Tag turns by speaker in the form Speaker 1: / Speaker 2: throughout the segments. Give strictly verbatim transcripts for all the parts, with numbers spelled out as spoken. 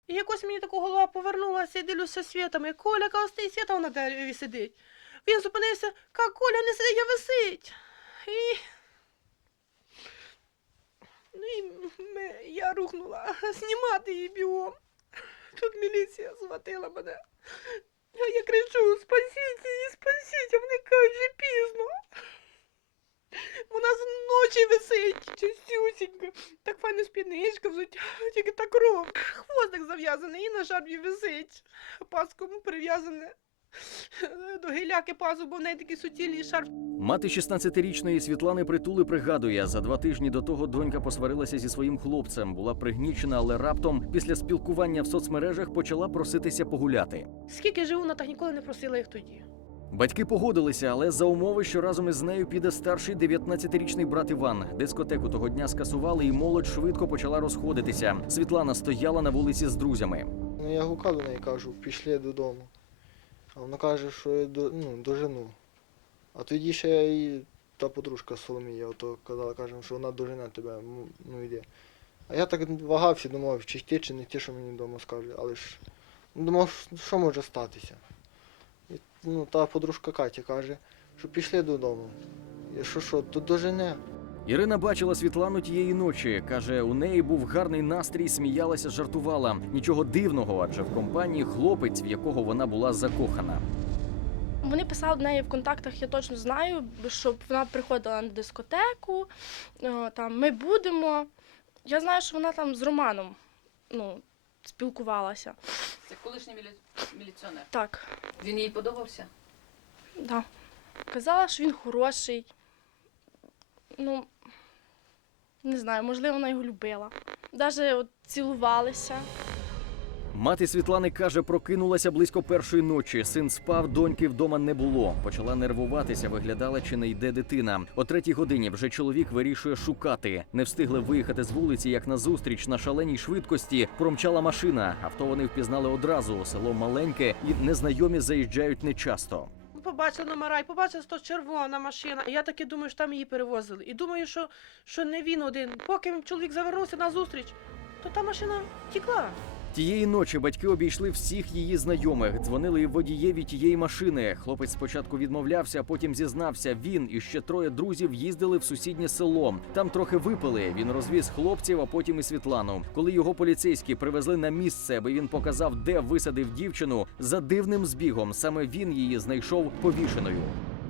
Speaker 1: І якось мені така голова повернулася, і дивлюся світом, і Коля, яка стоїть світа на дереві сидить. Він зупинився, каже, Коля, не сидить, а висить. І... Ну і ми, я рухнула знімати її бігом. Тут міліція схватила мене. А я кричу, спасіть її, спасіть, а вони кажуть, вже пізно. Вона з ночі висить, чистюсінька. Так файна спідничка, взуття, тільки та кров. Хвостик зав'язаний і на шарфі висить. Паском прив'язане до гиляки пазу, бо в неї такий суцільний шарф.
Speaker 2: Мати шістнадцятирічної Світлани Притули пригадує, за два тижні до того донька посварилася зі своїм хлопцем, була пригнічена, але раптом після спілкування в соцмережах почала проситися погуляти.
Speaker 1: Скільки живу, вона так ніколи не просила, як тоді.
Speaker 2: Батьки погодилися, але за умови, що разом із нею піде старший дев'ятнадцятирічний брат Іван. Дискотеку того дня скасували, і молодь швидко почала розходитися. Світлана стояла на вулиці з друзями.
Speaker 3: Ну, я гукав до неї, кажу, пішли додому. А вона каже, що я до, ну, дожену. А тоді ще і та подружка Соломія, ото казала, каже, що вона дожене тебе, ну йди. А я так вагався, думав, чи йти, чи не йти, що мені вдома скаже. Але ж думав, що може статися. І, ну, та подружка Катя каже, що пішли додому. Я що, що, то дожене.
Speaker 2: Ірина бачила Світлану тієї ночі. Каже, у неї був гарний настрій, сміялася, жартувала. Нічого дивного, адже в компанії хлопець, в якого вона була закохана.
Speaker 4: Вони писали в неї в контактах, я точно знаю, щоб вона приходила на дискотеку, о, там, ми будемо. Я знаю, що вона там з Романом, ну, спілкувалася.
Speaker 5: Це колишній мілі... міліціонер.
Speaker 4: Так.
Speaker 5: Він їй подобався?
Speaker 4: Да. Казала, що він хороший. Ну, не знаю, можливо, вона його любила. Навіть от цілувалися.
Speaker 2: Мати Світлани каже, прокинулася близько першої ночі. Син спав, доньки вдома не було. Почала нервуватися, виглядала, чи не йде дитина. О третій годині вже чоловік вирішує шукати. Не встигли виїхати з вулиці, як назустріч на шаленій швидкості промчала машина. Авто вони впізнали одразу. Село маленьке і незнайомі заїжджають нечасто.
Speaker 1: Побачила номера і побачила, що червона машина. І я таки думаю, що там її перевозили. І думаю, що, що не він один. Поки чоловік завернувся на зустріч, то та машина тікла.
Speaker 2: Тієї ночі батьки обійшли всіх її знайомих, дзвонили і водієві тієї машини. Хлопець спочатку відмовлявся, а потім зізнався. Він і ще троє друзів їздили в сусіднє село. Там трохи випили. Він розвіз хлопців, а потім і Світлану. Коли його поліцейські привезли на місце, аби він показав, де висадив дівчину, за дивним збігом саме він її знайшов повішеною.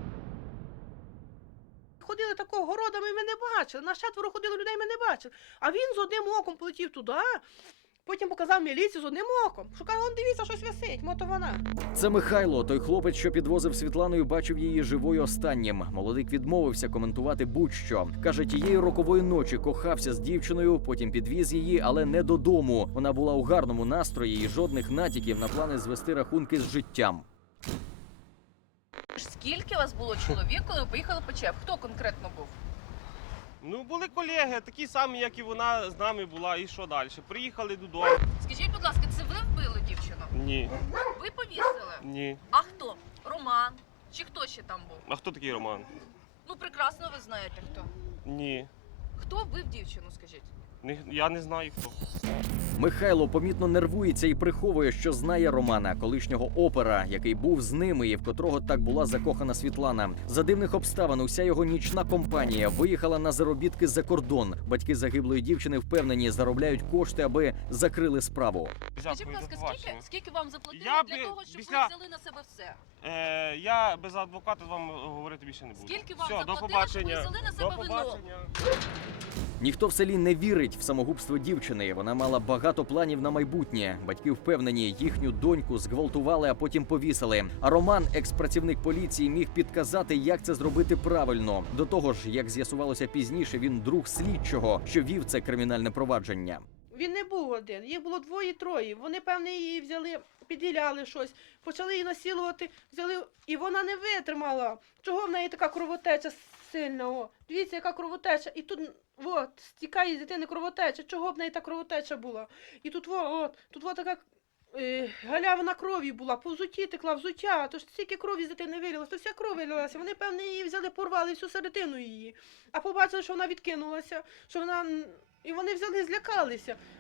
Speaker 1: Ходили такого городами, ми не бачили. На четверо ходили людей, ми не бачили. А він з одним оком полетів туди. Потім показав міліцію з одним оком. Шукає, он дивіться, щось висить, мото вона.
Speaker 2: Це Михайло, той хлопець, що підвозив Світлану і бачив її живою останнім. Молодик відмовився коментувати будь-що. Каже, тієї рокової ночі кохався з дівчиною, потім підвіз її, але не додому. Вона була у гарному настрої і жодних натяків на плани звести рахунки з життям.
Speaker 5: Скільки вас було чоловік, коли ви поїхали по ЧЕП? Хто конкретно був?
Speaker 6: Ну, були колеги, такі самі, як і вона з нами була, і що далі? Приїхали додому.
Speaker 5: Скажіть, будь ласка, це ви вбили дівчину?
Speaker 6: Ні,
Speaker 5: Ви повісили?
Speaker 6: ні.
Speaker 5: А хто? Роман? Чи хто ще там був?
Speaker 6: А хто такий Роман?
Speaker 5: Ну, прекрасно ви знаєте хто.
Speaker 6: Ні.
Speaker 5: Хто вбив дівчину, скажіть?
Speaker 6: Не- Я не знаю хто.
Speaker 2: Михайло помітно нервується і приховує, що знає Романа, колишнього опера, який був з ними і в котрого так була закохана Світлана. За дивних обставин уся його нічна компанія виїхала на заробітки за кордон. Батьки загиблої дівчини впевнені, заробляють кошти, аби закрили справу.
Speaker 5: Скажіть, будь
Speaker 6: Дякую,
Speaker 5: ласка,
Speaker 6: до побачення.
Speaker 5: скільки, скільки вам заплатили
Speaker 6: Я
Speaker 5: для
Speaker 6: би
Speaker 5: того, щоб
Speaker 6: після-
Speaker 5: ви взяли на себе все?
Speaker 6: Е, я без адвоката з вами говорити більше не буду.
Speaker 5: Скільки вам
Speaker 6: Все, до
Speaker 5: заплатили, щоб ви
Speaker 6: побачення.
Speaker 5: взяли на
Speaker 6: До
Speaker 5: себе вино?
Speaker 6: побачення.
Speaker 2: Ніхто в селі не вірить в самогубство дівчини. Вона мала багато планів на майбутнє. Батьки впевнені, їхню доньку зґвалтували, а потім повісили. А Роман, екс-працівник поліції, міг підказати, як це зробити правильно. До того ж, як з'ясувалося пізніше, він друг слідчого, що вів це кримінальне провадження.
Speaker 1: Він не був один, їх було двоє-троє. Вони, певне, її взяли, підділяли щось, почали її насилувати, взяли, і вона не витримала. Чого в неї така кровотеча сильна? О, дивіться, яка кровотеча. І тут, от, стікає з дитини кровотеча. Чого б в неї та кровотеча була? І тут, о, от, тут от така е, галявина крові була, по взутті текла взуття, то ж стільки крові з дитини вилилося, то вся кров вилилася. Вони, певне, її взяли, порвали всю середину її. А побачили, що вона відкинулася, що вона... І вони взяли, злякалися.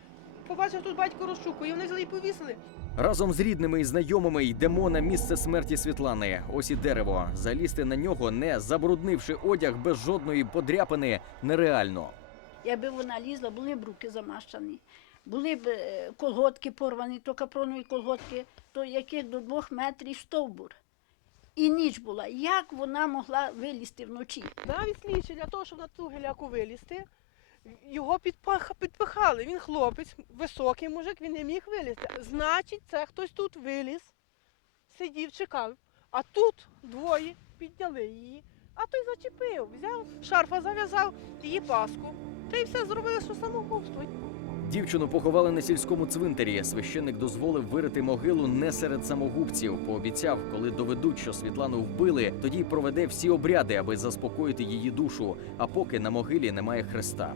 Speaker 1: побачив тут батько розшукує, вони взяли і повісили.
Speaker 2: Разом з рідними і знайомими йдемо на місце смерті Світлани. Ось і дерево. Залізти на нього, не забруднивши одяг без жодної подряпини, нереально.
Speaker 7: Якби вона лізла, були б руки замащені, були б е, колготки порвані, то капронові колготки, то яких до двох метрів стовбур. І ніч була. Як вона могла вилізти вночі?
Speaker 1: Навіть слідчі для того, щоб на ту геляку вилізти, його підпах, підпихали. Він хлопець, високий мужик, він не міг вилізти. Значить, це хтось тут виліз, сидів, чекав. А тут двоє підняли її. А той зачепив, взяв шарфа, зав'язав її паску. Та й все зробили, що самогубство.
Speaker 2: Дівчину поховали на сільському цвинтарі. Священик дозволив вирити могилу не серед самогубців. Пообіцяв, коли доведуть, що Світлану вбили, тоді проведе всі обряди, аби заспокоїти її душу. А поки на могилі немає хреста.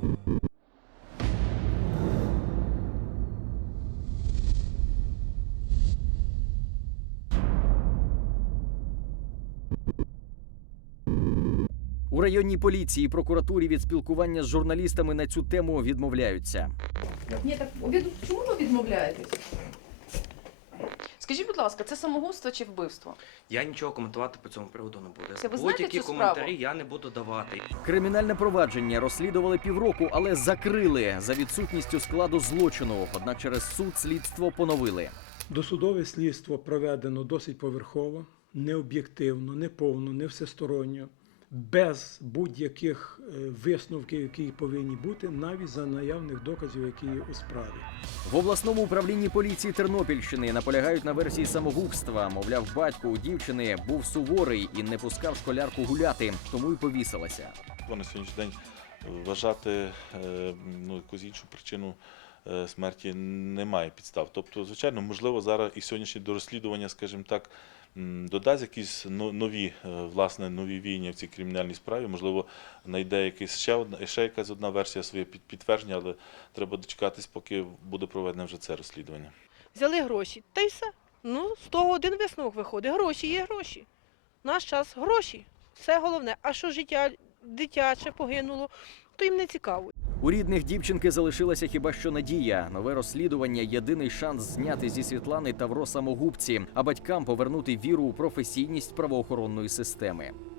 Speaker 2: У районній поліції і прокуратурі від спілкування з журналістами на цю тему відмовляються.
Speaker 5: Ні, так обіду. Чому ви відмовляєтесь? Скажіть, будь ласка, це самогубство чи вбивство?
Speaker 8: Я нічого коментувати по цьому приводу не буду.
Speaker 5: Це ви знаєте
Speaker 8: Будь-які
Speaker 5: цю справу?
Speaker 8: коментарі я не буду давати.
Speaker 2: Кримінальне провадження розслідували півроку, але закрили за відсутністю складу злочину. Однак через суд слідство поновили.
Speaker 9: Досудове слідство проведено досить поверхово, необ'єктивно, неповно, не всесторонньо, без будь-яких е, висновків, які повинні бути, навіть за наявних доказів, які є у справі.
Speaker 2: В обласному управлінні поліції Тернопільщини наполягають на версії самогубства. Мовляв, батько у дівчини був суворий і не пускав школярку гуляти, тому й повісилася.
Speaker 10: На сьогоднішній день вважати е, ну, якусь іншу причину е, смерті немає підстав. Тобто, звичайно, можливо, зараз і сьогоднішнє дорозслідування, скажімо так, м, додасть якісь но- нові, е, власне, нові війні в цій кримінальній справі. Можливо, знайде якийсь ще одна, ще якась одна версія своє під- підтвердження, але треба дочекатись, поки буде проведено вже це розслідування.
Speaker 1: Взяли гроші, та й все. Ну, з того один висновок виходить. Гроші є гроші. Наш час гроші. Це головне. А що життя дитяче погинуло, то їм не цікаво.
Speaker 2: У рідних дівчинки залишилася хіба що надія. Нове розслідування – єдиний шанс зняти зі Світлани тавро самогубці, а батькам повернути віру у професійність правоохоронної системи.